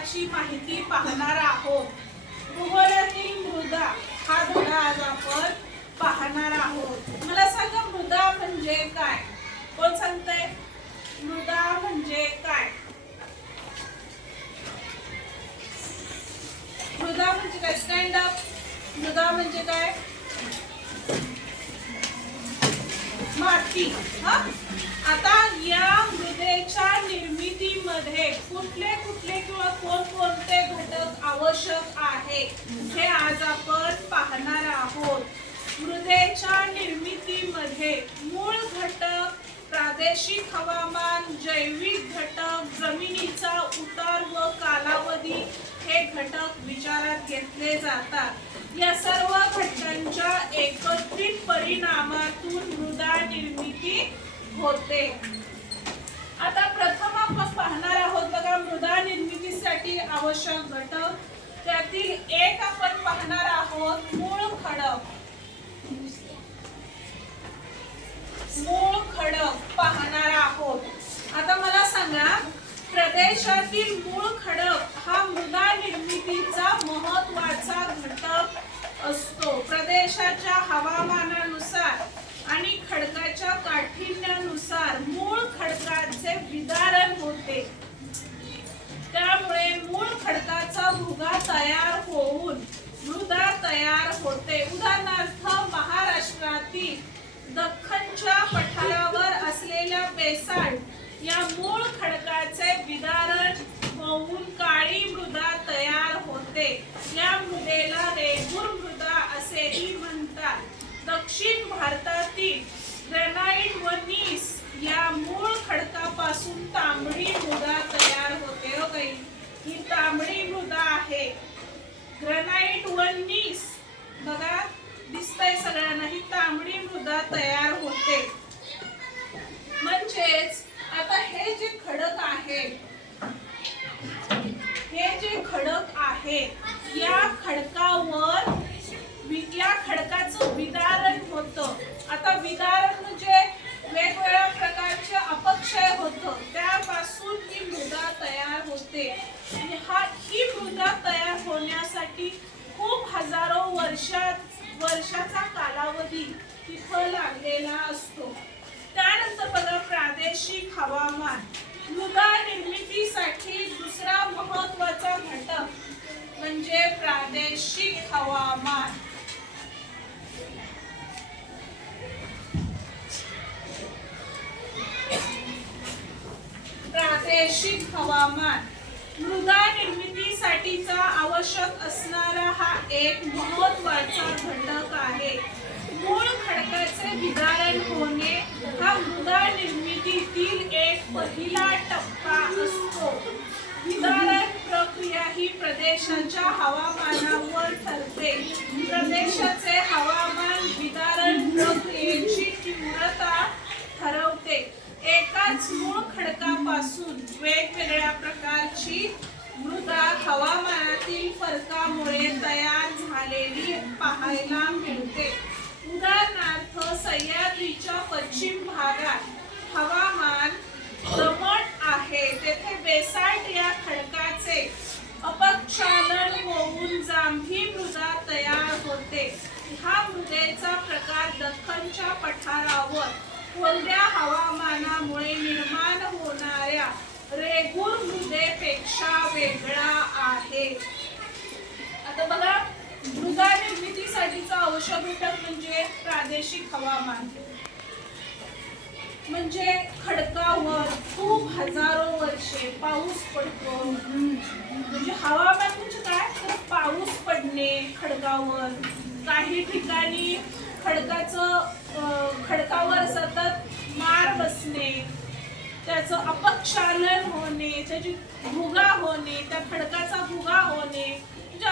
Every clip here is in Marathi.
घटकाची माहिती पाहणार आहोत. भूगोलातील मृदा हा धडा आज आपण पाहणार आहोत. मला सांगा मृदा म्हणजे काय? कोण सांगतंय? मृदा म्हणजे काय? मृदा म्हणजे काय? Stand up. मृदा म्हणजे काय? माती. आता या मृदेच्या निर्मितीमध्ये कुठले कुठले किंवा कोणकोणते घटक आवश्यक आहे हे आज आपण पाहणार आहोत. मृदेच्या निर्मितीमध्ये मूळ घटक, प्रादेशिक हवामान, जैविक घटक, जमिनीचा उतार व कालावधी हे घटक विचारात घेतले जातात. या सर्व घटकांच्या एकत्रित परिणामातून मृदा निर्मिती होते. आता प्रथम आपण पाहणार आहोत बघा मृदा निर्मितीसाठी आवश्यक घटक. त्यातील एक आपण पाहणार आहोत मूळ खडक. मूळ खडक पाहणार आहोत. आता मला सांगा प्रदेशातील मूळ खडक हा मृदा निर्मितीचा महत्त्वाचा घटक असतो. प्रदेशाच्या हवामानानुसार आणि खडकाच्या काठिण्यानुसार मूळ खडकाचे विदारण होते. त्यामुळे मूळ खडकाचा भुगा तयार होऊन मृदा तयार होते. उदाहरणार्थ महाराष्ट्रातील दख्खनच्या पठारावर असलेल्या बेसाल्ट या मूळ खडकाचे विदारण होऊन काळी मृदा तयार होते. या मृदेला रेगूर मृदा असेही म्हणतात. दक्षिण भारतातील ग्रेनाइट व नीस या मूळ खडकापासून तांबडी मृदा तयार होते. हो काही ही तांबडी मृदा आहे. ग्रेनाइट व नीस बघा दिसतंय सगळ्यांना, ही तांबडी मृदा तयार होते. म्हणजेच आता हे जे खडक आहे, हे जे खडक आहे या खडकावर या खडकाचं विदारण होतं. आता विदारण म्हणजे वेगवेगळ्या प्रकारचे अपक्षय होतं, त्यापासून ही मृदा तयार होते. ही मृदा तयार होण्यासाठी खूप हजारो वर्षाचा कालावधी तिथं लागलेला असतो. त्यानंतर बघा प्रादेशिक हवामान. मृदा निर्मितीसाठी दुसरा महत्त्वाचा घटक म्हणजे प्रादेशिक हवामान. प्रादेशिक हवामान मृदा निर्मितीसाठीचा आवश्यक असणारा हा एक महत्त्वाचा घटक आहे. मूळ खडकाचे विदारण होणे हा मृदा निर्मितीतील एक पहिला टप्पा असतो. विदारण प्रक्रिया ही प्रदेशाच्या हवामानावर ठरते. प्रदेशाचे हवामान विदारण प्रक्रियेची तीव्रता ठरवते. एकाच मूळ खडकापासून वेगवेगळ्या प्रकारची मृदा हवामानातील फरकामुळे तयार झालेली पाहायला मिळते. उदाहरणार्थ सह्याद्रीच्या पश्चिम भागात हवामान दमट आहे. तेथे बेसाल्ट या खडकाचे अपक्षालन होऊन जांभी मृदा तयार होते. हा मृदेचा प्रकार दख्खनच्या पठारावर कोरड्या हवामानामुळे निर्माण होणाऱ्या रेगूर मृदेपेक्षा वेगळा आहे. आता बघा मृदा निर्मितीसाठीचा आवश्यक घटक म्हणजे प्रादेशिक हवामान. म्हणजे खडकावर खूप हजारो वर्षे पाऊस पडतो. म्हणजे हवामान म्हणजे काय तर पाऊस पडणे खडकावर. काही ठिकाणी खडकावर सतत मार बसणे, त्याचं अपक्षालन होणे, त्याची भुगा होणे, त्या खडकाचा भुगा होणे. म्हणजे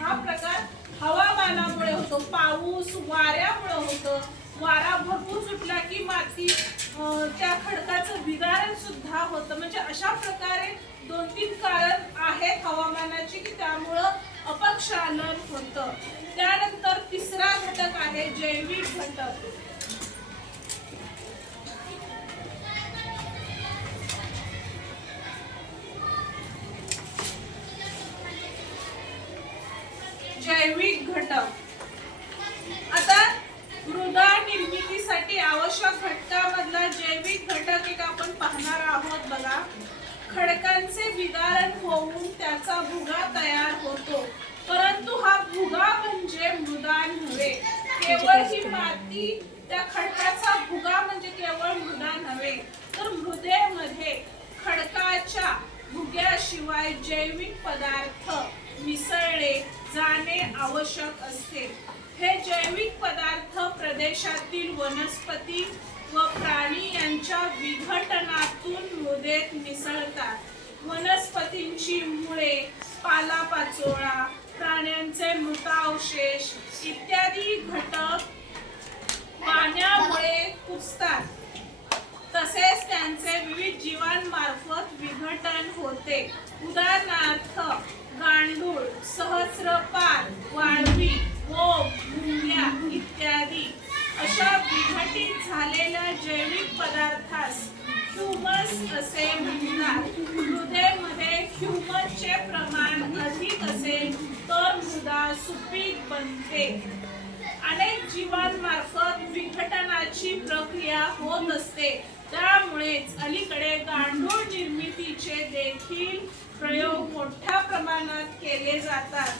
हा प्रकार हवामानामुळे होतो. पाऊस वाऱ्यामुळे होतं. वारा भरपूर सुटला की माती त्या खडकाचं विदारण सुद्धा होतं. म्हणजे अशा प्रकारे 2-3 कारण आहेत हवामानाची की त्यामुळं अपक्षालन होतं. त्यानंतर तिसरा घटक आहे जैविक घटक. जैविक घटक. आता मृदा निर्मितीसाठी आवश्यक घटकामधला जैविक घटक एक आपण पाहणार आहोत. बघा, खडकांचे विघटन होऊन त्याचा भुगा तयार होतो. परंतु हा भुगा म्हणजे मृदा नव्हे. केवळ ही माती, त्या खडकाचा भुगा म्हणजे केवळ मृदा नव्हे, तर मृदेमध्ये खडकाच्या भुग्याशिवाय जैविक पदार्थ मिसळले जाणे आवश्यक असते. हे जैविक पदार्थ प्रदेशातील वनस्पती व प्राणी यांच्या विघटनातून मृदेत मिसळतात. वनस्पतींची मुळे, पालापाचोळा, प्राण्यांचे मृतावशेष इत्यादी घटक पाण्यामुळे कुजतात. तसेच त्यांचे विविध जीवांमार्फत विघटन होते. उदाहरणार्थ गांडूळ, सहस्रपात, वाळवी, ओक, मुंग्या इत्यादी. अशा विघटित झालेल्या जैविक पदार्थास ह्युमस असे म्हणतात. मृदेमध्ये ह्युमसचे प्रमाण अधिक असेल तर मृदा सुपीक बनते. अनेक जीवांमार्फत विघटनाची प्रक्रिया होत असते. त्यामुळेच अलीकडे गांडूळ निर्मितीचे देखील प्रयोग मोठ्या प्रमाणात केले जातात.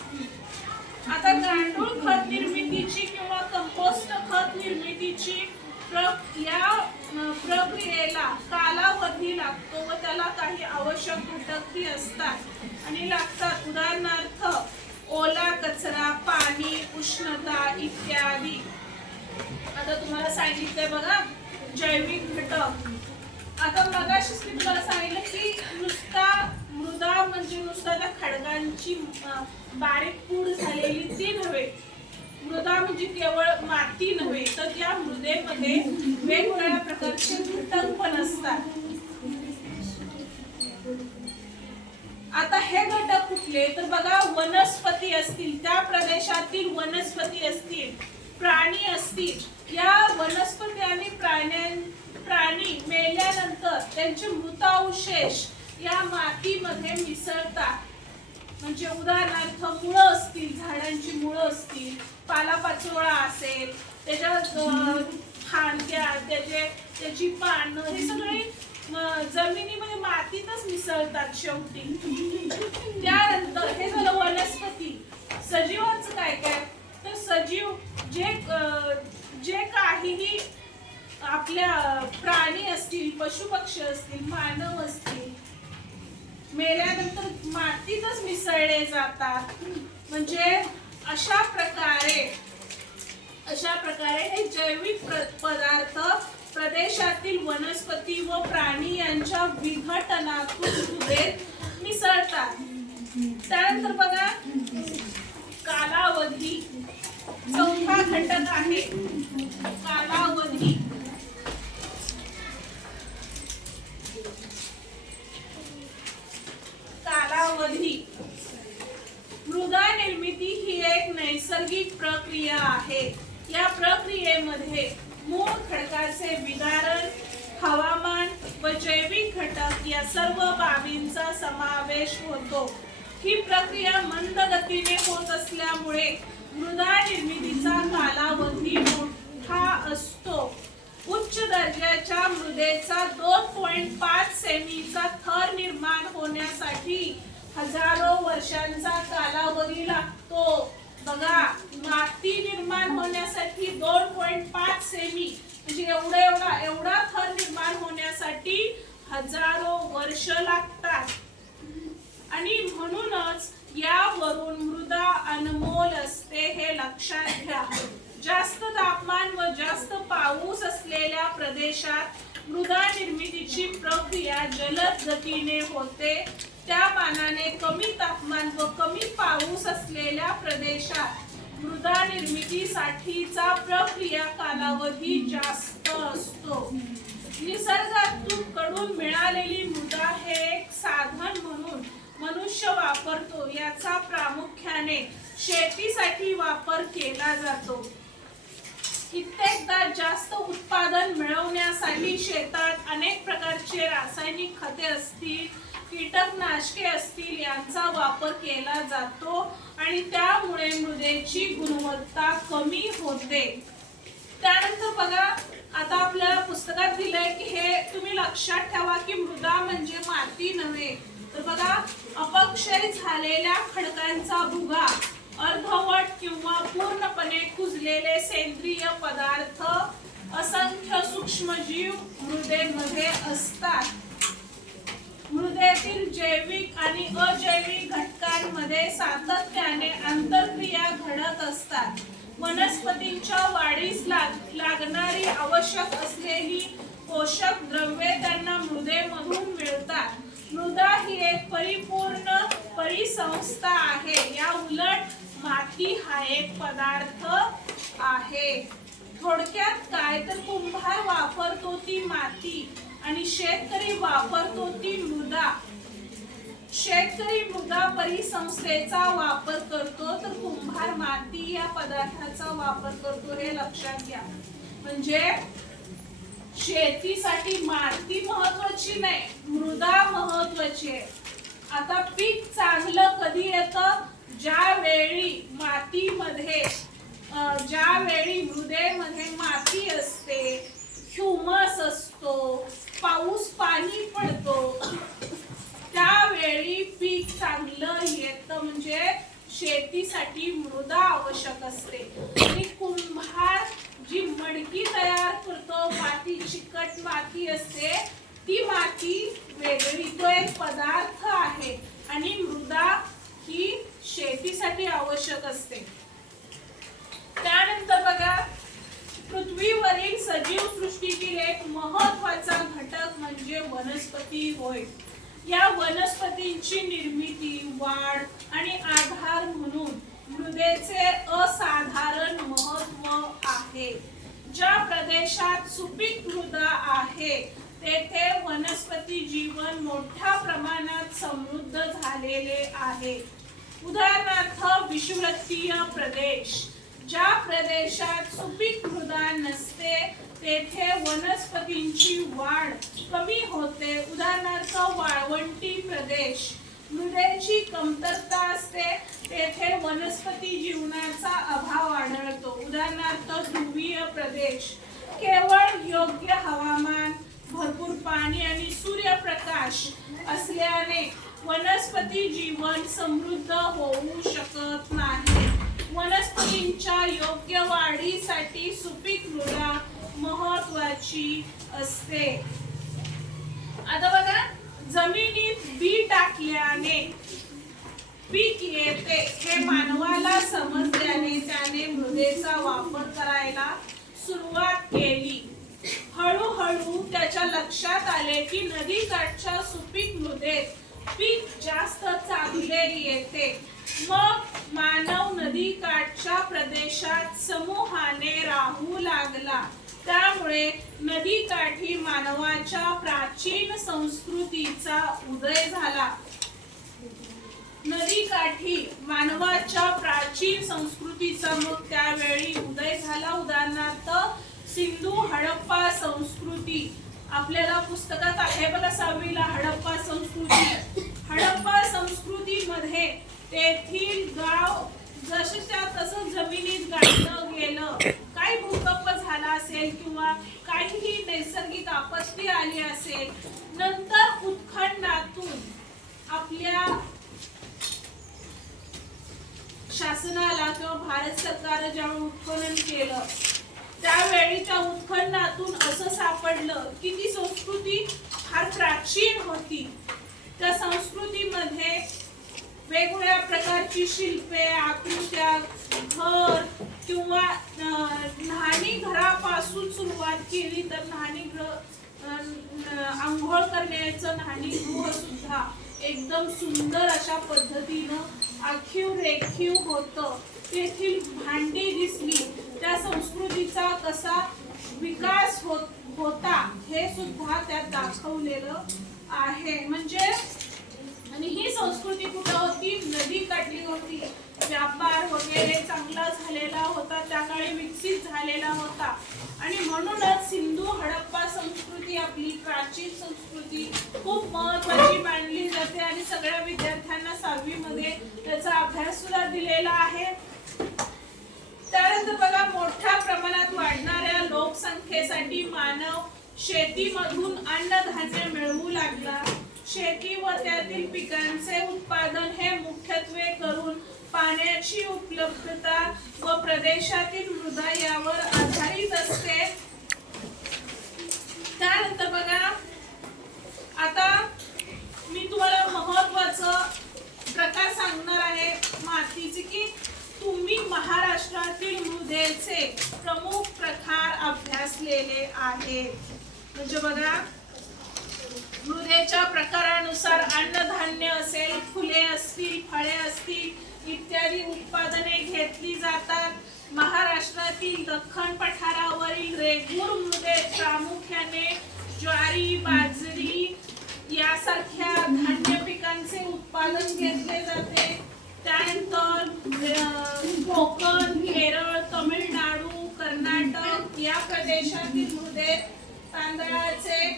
आता गांडूळ खत निर्मितीची किंवा कंपोस्ट खत निर्मितीची या प्रक्रियेला कालावधी लागतो व त्याला काही आवश्यक घटकही असतात आणि लागतात. उदाहरणार्थ ओला कचरा, पाणी, उष्णता इत्यादी. आता तुम्हाला सांगितलंय बघा जैविक घटक. आता मगाशीच मी तुम्हाला सांगितलं की नुसता मृदा म्हणजे नुसता त्या खडकांची बारीक पूड झालेली ती नव्हे. मृदा म्हणजे केवळ माती नव्हे, तर त्या मृदेमध्ये वेगवेगळ्या प्रकारचे घटक पण असतात. आता हे घटक कुठले तर बघा, वनस्पती असतील, त्या प्रदेशातील वनस्पती असतील, प्राणी असतील. या वनस्पती आणि प्राणी मेल्यानंतर त्यांचे मृतावशेष या मातीमध्ये मिसळतात. म्हणजे उदाहरणार्थ मुळं असतील, झाडांची मुळं असतील, पालापाचोळा असेल, त्याच्या फांद्या, त्याची पानं, हे सगळे जमिनीमध्ये मातीतच मिसळतात शेवटी. त्यानंतर हे झालं वनस्पती. सजीवांचं काय काय तर सजीव जे काहीही आपल्या प्राणी असतील, पशुपक्षी असतील, मानव असतील, मेल्यानंतर मातीतच मिसळले जातात. म्हणजे अशा प्रकारे हे जैविक पदार्थ प्रदेशातील वनस्पती व प्राणी यांच्या विघटनातून मृदेत मिसळतात. त्यानंतर बघा कालावधी. चौथा घटक आहे कालावधी. कालावधी. मृदा निर्मिती ही एक नैसर्गिक प्रक्रिया आहे. या प्रक्रियेमध्ये मूळ खडकाचे विघटन, हवामान व जैविक घटक या सर्व बाबींचा समावेश होतो. ही प्रक्रिया मंद गतीने होत असल्यामुळे मृदा निर्मितीचा कालावधी मोठा असतो. उच्च दर्जाच्या मृदेचा 2.5 सेमीचा थर निर्माण होण्यासाठी हजारो वर्षांचा कालावधी लागतो. बघा, माती निर्माण होण्यासाठी 2.5 सेमी म्हणजे एवढा थर निर्माण होण्यासाठी हजारो वर्ष लागतात. आणि म्हणूनच यावरून मृदा अनमोल असते हे लक्षात घ्या. जास्त तापमान व जास्त पाऊस असलेल्या प्रदेशात मृदा निर्मितीची प्रक्रिया जलद गतीने होते. त्या मानाने कमी तापमान व कमी पाऊस असलेल्या प्रदेशात मृदा निर्मितीसाठीचा प्रक्रिया कालावधी जास्त असतो. निसर्गातून मिळालेली मृदा हे एक साधन म्हणून मनुष्य वापरतो. याचा प्रामुख्याने शेतीसाठी वापर केला जातो. कित्येकदा जास्त उत्पादन मिळवण्यासाठी शेतात अनेक प्रकारचे रासायनिक खते असतील, कीटकनाशके असतील यांचा वापर केला जातो आणि त्यामुळे मृदेची गुणवत्ता कमी होते. त्यानंतर बघा, आता आपल्याला पुस्तकात दिलंय की हे तुम्ही लक्षात ठेवा की मृदा म्हणजे माती नव्हे, तर बघा अपक्षय झालेल्या खडकांचा भुगा, अर्धवट किंवा पूर्णपणे कुजलेले सेंद्रिय पदार्थ, असंख्य सूक्ष्मजीव मृदेमध्ये असतात. मृदेतील जैविक आणि अजैविक घटकांमध्ये सातत्याने आंतरक्रिया घडत असतात. वनस्पतींच्या वाढीस लागणारी आवश्यक असलेली पोषक द्रव्ये त्यांना मृदेमधून मिळतात. मृदा ही एक परिपूर्ण परिसंस्था आहे. या उलट माती हा एक पदार्थ आहे. थोडक्यात काय तर कुंभार वापरतो ती माती आणि शेतकरी वापरतो ती मृदा. शेतकरी मृदा परिसंस्थेचा वापर करतो तर कुंभार माती या पदार्थाचा वापर करतो, हे लक्षात घ्या. म्हणजे शेतीसाठी माती महत्वाची नाही, मृदा महत्वाची आहे. आता पीक चांगलं कधी येतं? ज्यावेळी मातीमध्ये ज्यावेळी मृदेमध्ये माती असते, ह्युमस असतो, पाऊस पाणी पडतो, त्यावेळी पीक चांगलं येतं. म्हणजे शेतीसाठी मृदा आवश्यक असते. आणि कुंभार जी मडकी तयार करतो, माती चिकट माती असते, ती माती वेगळी, तो एक पदार्थ आहे आणि मृदा ही शेतीसाठी आवश्यक असते. त्यानंतर बघा, पृथ्वीवरील सजीव सृष्टीतील एक महत्त्वाचा घटक म्हणजे वनस्पती होय. या वनस्पतींची निर्मिती, वाढ आणि आधार म्हणून मृदेचे असाधारण महत्त्व आहे. ज्या प्रदेशात सुपीक मृदा आहे तेथे वनस्पती जीवन मोठ्या प्रमाणात समृद्ध झालेले आहे. उदाहरणार्थ विषुवतीय प्रदेश. ज्या प्रदेशात सुपीक मृदा नसते तेथे वनस्पतींची वाढ कमी होते. उदाहरणार्थ वाळवंटी प्रदेश. मृदेची कमतरता असते तेथे वनस्पती जीवनाचा अभाव आढळतो. उदाहरणार्थ ध्रुवीय प्रदेश. केवळ योग्य हवामान, भरपूर पाणी आणि सूर्यप्रकाश असल्याने वनस्पती जीवन समृद्ध होऊ शकत नाही. वनस्पतींच्या योग्य वाढीसाठी सुपीक मृदा महत्वाची असते. आता बघा, जमिनीत बी टाकल्याने पीक येते हे मानवाला समजल्याने त्याने मृदेचा वापर करायला सुरुवात केली. हळूहळू त्याच्या लक्षात आले की नदीकाठच्या सुपीक मृदेत पीक जास्त चांगले येते. मग मानव नदीकाठच्या प्रदेशात समूहाने राहू लागला. त्यामुळे नदीकाठी मानवाच्या प्राचीन संस्कृतीचा उदय झाला. नदीकाठी मानवाच्या प्राचीन संस्कृतीचा मग त्यावेळी उदय झाला. उदाहरणार्थ सिंधू हडप्पा संस्कृती आपल्याला पुस्तकात आहे बघा 6वीला. हडप्पा संस्कृती. हडप्पा संस्कृतीमध्ये तेथील गाव जसंच्या तसं जमिनीत गाडलं गेलं. काही भूकंप झाला असेल किंवा काहीही नैसर्गिक आपत्ती आली असेल, नंतर उत्खननातून आपल्या शासनाला किंवा भारत सरकारने जेव्हा उत्खनन केलं त्यावेळी त्या उत्खननातून असं सापडलं की ती संस्कृती फार प्राचीन होती. त्या संस्कृतीमध्ये वेगवेगळ्या प्रकारची शिल्पे, आकृत्या, घर किंवा न्हाणी घरापासून सुरुवात केली तर आंघोळ करण्याचं न्हाणीगृह सुद्धा एकदम सुंदर अशा पद्धतीनं आखीव रेखीव होतं. तेथील भांडी दिसली. त्या संस्कृतीचा कसा विकास होता हे सुद्धा त्यात दाखवलेलं आहे. म्हणजे आणि ही संस्कृती कुठं होती? नदीकाठी होती. व्यापार वगैरे चांगला झालेला होता, त्या काळी विकसित झालेला होता आणि म्हणूनच सिंधू हडप्पा संस्कृती आपली प्राचीन संस्कृती खूप महत्त्वाची मानली जाते आणि सगळ्या विद्यार्थ्यांना 6वी मध्ये त्याचा अभ्यास सुद्धा दिलेला आहे. त्यानंतर बघा, मोठ्या प्रमाणात वाढणाऱ्या लोकसंख्येसाठी मानव शेतीमधून अन्नधान्य मिळवू लागला. शेती व त्यातील पिकांचे उत्पादन हे मुख्यत्वे करून पाण्याची उपलब्धता व प्रदेशातील मृदा यावर आधारित असते. त्यानंतर बघा, आता मी तुम्हाला महत्त्वाचं प्रकार सांगणार आहे मातीचे, की तुम्ही महाराष्ट्रातील मृदेचे प्रमुख प्रकार अभ्यासलेले आहेत. म्हणजे बघा, मृदेच्या प्रकारानुसार अन्नधान्य असेल, फुले असतील, फळे असतील इत्यादी उत्पादने घेतली जातात. महाराष्ट्रातील दख्खन पठारावरील रेगूर मृदेत प्रामुख्याने ज्वारी, बाजरी यासारख्या धान्य पिकांचे उत्पादन घेतले जाते. त्यानंतर कोकण, केरळ, तमिळनाडू, कर्नाटक या प्रदेशातील मृदेत तांदळाचे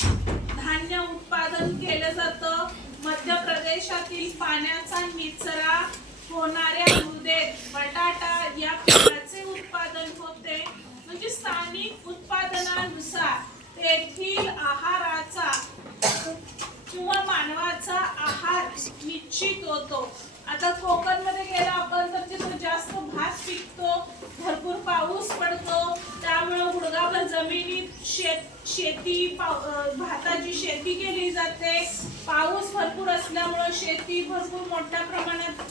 धान्य उत्पादन केलं जातं. मध्य प्रदेशातील पाण्याचा निचरा होणाऱ्या मृदेत बटाटा या पिकाचे उत्पादन होते. म्हणजे स्थानिक उत्पादनानुसार तेथील आहाराचा किंवा मानवाचा आहार निश्चित होतो. आता कोकण मध्ये गेला आपण तर तिथे जास्त भात पिकतो, भरपूर पाऊस पडतो, त्यामुळे गुडघाभर जमिनीत भाताची शेती केली जाते. पाऊस भरपूर असल्यामुळे शेती भरपूर मोठ्या प्रमाणात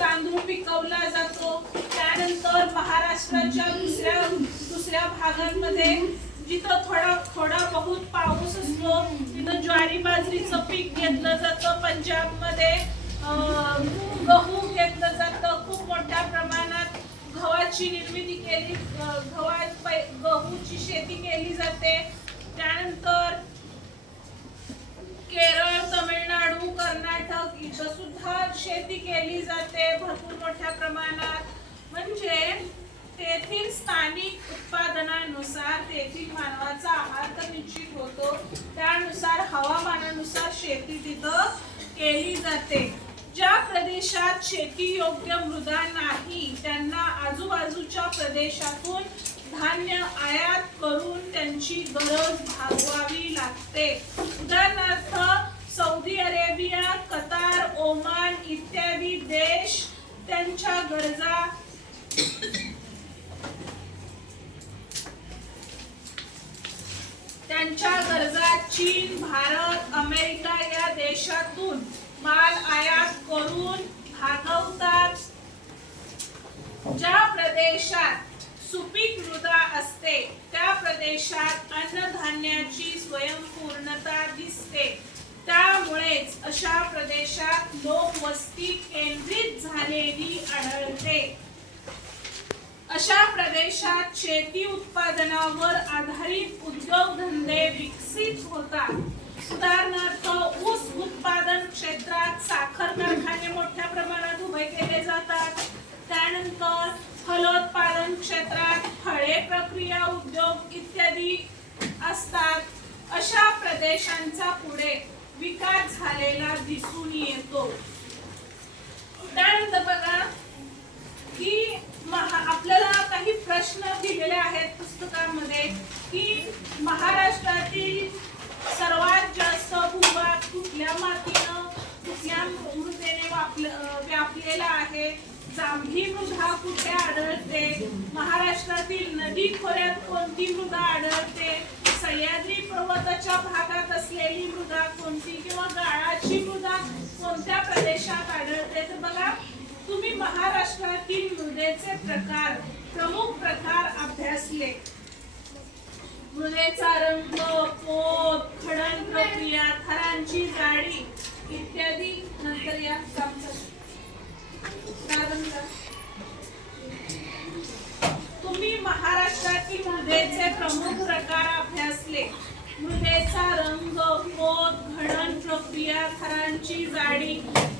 तांदूळ पिकवला जातो. त्यानंतर महाराष्ट्राच्या दुसऱ्या भागांमध्ये जिथं थोडा बहुत पाऊस असतो तिथं ज्वारी बाजरीचं पीक घेतलं जातं. पंजाब मध्ये गहू घेतलं जातं. खूप मोठ्या प्रमाणात गव्हाची निर्मिती केली, गहूची शेती केली जाते. त्यानंतर केरळ, तमिळनाडू, कर्नाटक इथं सुद्धा शेती केली जाते भरपूर मोठ्या प्रमाणात. म्हणजे तेथील स्थानिक उत्पादनानुसार तेथील मानवाचा आहार तर निश्चित होतो, त्यानुसार हवामानानुसार शेती तिथं केली जाते. ज्या प्रदेशात शेती योग्य मृदा नाही त्यांना आजूबाजूच्या प्रदेशातून धान्य आयात करून त्यांची गरज भागवावी लागते. उदाहरणार्थ सौदी अरेबिया, कतार, ओमान इत्यादी देश त्यांच्या गरजा चीन, भारत, अमेरिका या देशातून माल आयात करून भागवतात. ज्या प्रदेशात सुपीक मृदा असते त्या प्रदेशात अन्नधान्याची स्वयंपूर्णता दिसते. त्यामुळेच अशा प्रदेशात लोकवस्ती केंद्रित झालेली आढळते. अशा प्रदेशात शेती उत्पादनावर आधारित उद्योगधंदे विकसित होतात. उदाहरणार्थ ऊस उत्पादन क्षेत्रात साखर कारखाने मोठ्या प्रमाणात उभे केले जातात. त्यानंतर फलोत्पादन क्षेत्रात फळे प्रक्रिया उद्योग इत्यादी असतात. अशा प्रदेशांचा पुढे विकास झालेला दिसून येतो. त्यानंतर बघा की आपल्याला काही प्रश्न दिलेले आहेत पुस्तकामध्ये की महाराष्ट्रातील सर्वात जास्त भूभाग कुठल्या मातीनं, कुठल्या मृदेने व्यापलेला आहे, जांभी मृदा कुठे आढळते, महाराष्ट्रातील नदी खोऱ्यात कोणती मृदा आढळते, सह्याद्री पर्वताच्या भागात असलेली मृदा कोणती किंवा गाळाची मृदा कोणत्या प्रदेशात आढळते. तर बघा, तुम्ही महाराष्ट्रातील मृदेचे प्रमुख प्रकार अभ्यासले. मृदेचा रंग, पोत, खडन प्रक्रिया, थरांची जाडी इत्यादी. नंतर या तुम्ही महाराष्ट्रातील मृदेचे प्रमुख प्रकार अभ्यासले. मृदेचा रंग, पोत, खडन प्रक्रिया, थरांची जाडी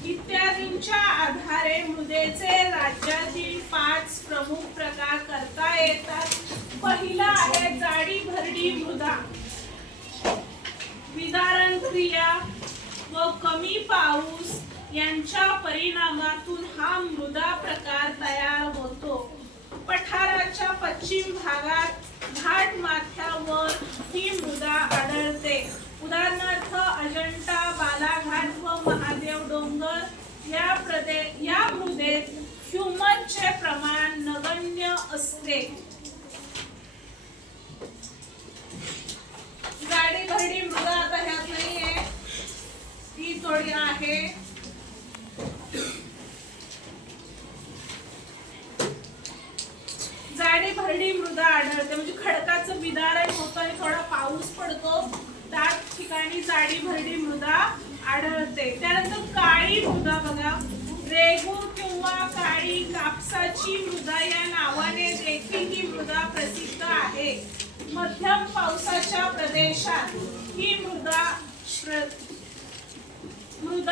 इत्यादींच्या प्रकारे मृदेचे राज्यातील 5 प्रमुख प्रकार करता येतात. पहिला आहे जाडी भरडी मृदा. विदारण क्रिया व कमी पाऊस यांच्या परिणामातून हा मृदा प्रकार तयार होतो. पठाराच्या पश्चिम भागात घाट माथ्यावर ही मृदा आढळते. उदाहरणार्थ अजंठा, बालाघाट व महादेव डोंगर या मृदेत ह्युमसचे प्रमाण नगण्य असते. जाडी भरडी मृदा आता ह्यात नाहीये, ती थोडी आहे. जाडी भरडी मृदा आढळते म्हणजे खडकाचं विदारण होतं आणि थोडा पाऊस पडतो, त्या ठिकाणी जाडी भरडी मृदा आढळते. त्यानंतर काळी मृदा बघा, रेगूर किंवा काळी कापसाची मृदा या नावाने देखील ही मृदा प्रसिद्ध आहे. मध्यम पावसाच्या प्रदेशात ही मृदा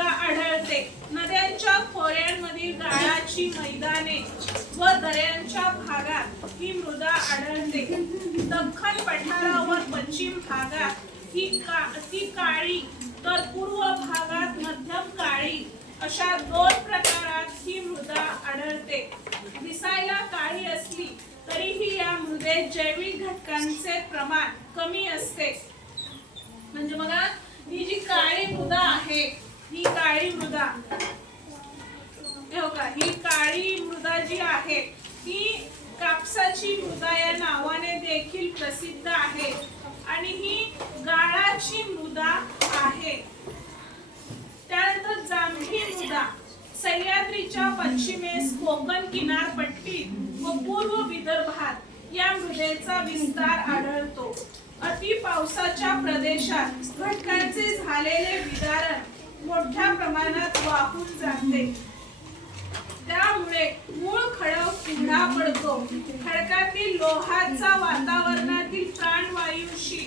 आढळते. नद्यांच्या खोऱ्यांमधील गाळाची मैदाने व दऱ्यांच्या भागात ही मृदा आढळते. दख्खन पठारावर पश्चिम भागात ती काळी तर पूर्व भागात मध्यम काळी अशा 2 प्रकारात ही मृदा आढळते. दिसायला काळी असली तरीही या मृदेत जैविक घटकांचे प्रमाण कमी असते. म्हणजे बघा, ही जी काळी मृदा आहे, ही काळी मृदा ही काळी मृदा जी आहे ती कापसाची मृदा या नावाने देखील प्रसिद्ध आहे आणि ही गाळाची मृदा आहे. त्यानंतर जांभी मृदा सह्याद्रीच्या पश्चिमेस कोकण किनारपट्टी व पूर्व विदर्भात या मृदेचा विस्तार आढळतो. अति पावसाच्या प्रदेशात घटकांचे झालेले विदारण मोठ्या प्रमाणात वाहून जाते. त्यामुळे मूळ खडक उघडा पडतो. खडकातील लोहाचा वातावरणातील प्राणवायूशी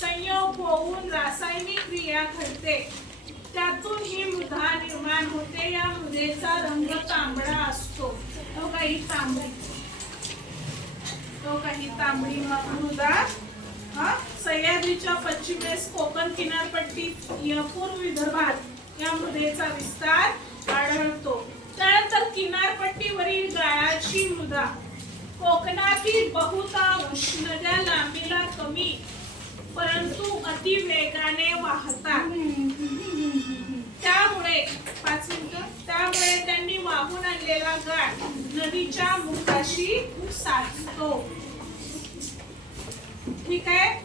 संयोग होऊन रासायनिक क्रिया घडते. त्यातून ही मृदा निर्माण होते. या मृदेचा रंग तांबडा असतो. तो काही तांबडी मृदा सह्याद्रीच्या पश्चिमेस कोकण किनारपट्टी पूर्व विदर्भात या मृदेचा विस्तार आढळतो. त्यानंतर किनारपट्टीवरील गाळाची मृदा कोकणातील बहुतांश नद्या लांबीला कमी परंतु अति वेगाने वाहतात. त्यामुळे त्यांनी वाहून आणलेला गाळ नदीच्या मुखाशी साचतो. ठीक आहे.